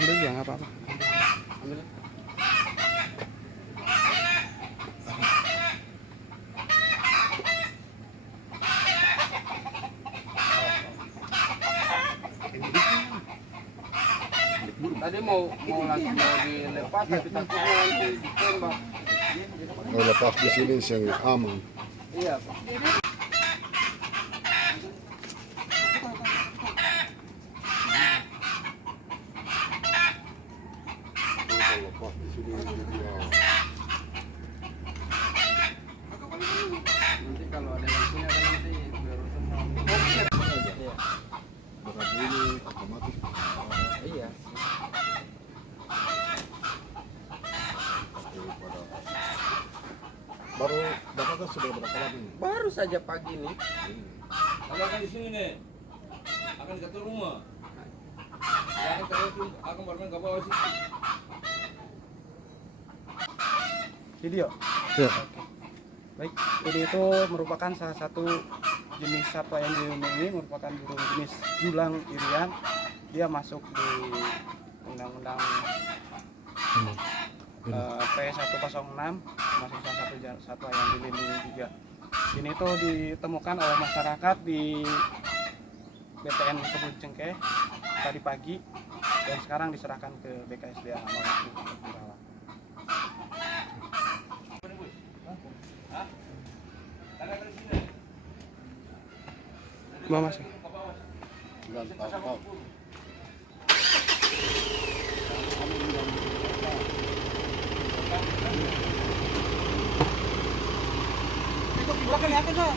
Ambil ya nggak apa-apa. Ambil. Tadi mau langsung mau dilepas tapi takutnya nanti ditembak. Kalau lepas di sini yang aman. Iya, Pak. Kalau lepas di sini dia. Nanti kalau ada yang punya kan nanti berurusan sama. Iya. Berat ini otomatis. Iya. Baru Bapak kan sudah berapa lama ini? Baru saja pagi nih. Kalau akan di sini nih, akan dekat rumah. Ya, akan terus akan bermain ke bawah sini. Video. Ya. Baik, ini itu merupakan salah satu jenis satwa yang dilindungi, merupakan burung jenis julang irian. Dia masuk di undang-undang P106, masuk salah satu satwa yang dilindungi juga. Ini tuh ditemukan oleh masyarakat di BTN Kebun Cengkeh tadi pagi dan sekarang diserahkan ke BKSDA Amanusu untuk dirawat. Mas. Dan tahu. Itu di belakang ya, kan?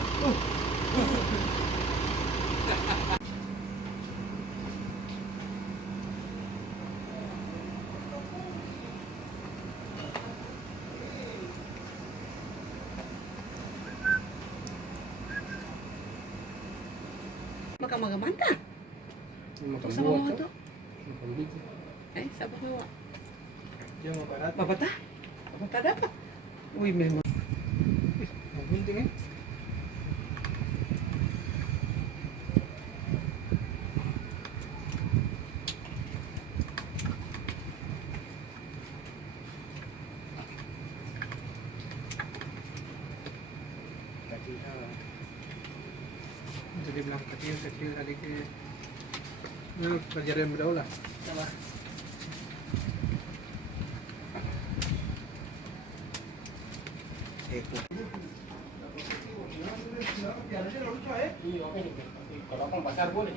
Makan manta. Makan Sama buah mau tuh. tuh. Siapa bawa? Dia mau padat. Bapak tah? Bapak tah dapat. Wih, memang. Penting ya. Jadi bilang kecil tadi ke pelajaran berdaulah. Salah. Kalau pasar boleh.